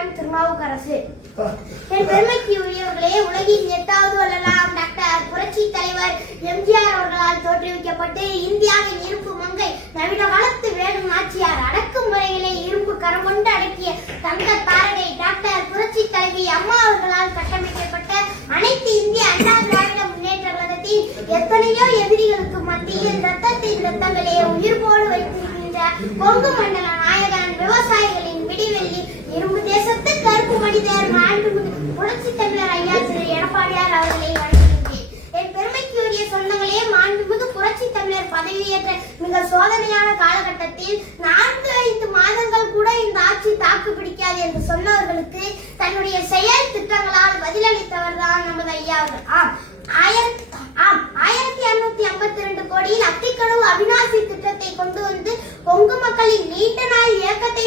தலைவன் திருநாவுக்கரசு. என் பெருமைக்கு உரியவர்களே, உலகின் 8வது வள்ளலார் டாக்டர் புரட்சி தலைவர் எம்ஜிஆர் அவர்களால் தோற்றுவிக்கப்பட்டு இந்தியாவின் இரும்பு மங்கை நவீன காலத்து வேலும் நாச்சியார் அடக்குமுறைகளை இரும்பு கரம் கொண்டு அடக்கிய தங்க தாரகை டாக்டர் புரட்சி தலைவி அம்மா அவர்களால் கட்டமைக்கப்பட்ட அனைத்து இந்திய அண்ணா திராவிட முன்னேற்ற கழகத்தின் எத்தனையோ எதிரிகளுக்கு மத்தியில் ரத்தத்தின் ரத்தங்களே உயிர் போடு வைத்திருக்கின்ற கொங்கு மண்டல நாயகன் விவசாயிகளின் விடிவெள்ளி இரும்பு தேசத்து கருப்பு மனிதர் மாண்புமிகு புரட்சி தமிழர் ஐயா திரு எடப்பாடியார் அவர்களை வணங்குகின்றேன். என் பெருமைக்குரிய சொந்தங்களே, மாண்புமிகு புரட்சி தமிழர் பதவியேற்ற மிக சோதனையான காலகட்டத்தில் 4-5 மாதங்கள் கூட இந்த ஆட்சி தாக்கு பிடிக்காது என்று சொன்னவர்களுக்கு தன்னுடைய செயல் திட்டங்களால் பதிலளித்தவர் தான் நமது ஐயா அவர்கள். 1252 கோடியில் அத்திக்கடவு அவிநாசி திட்டத்தை கொண்டு வந்து கொங்கு மக்களின் நீண்ட நாள் இயக்கத்தை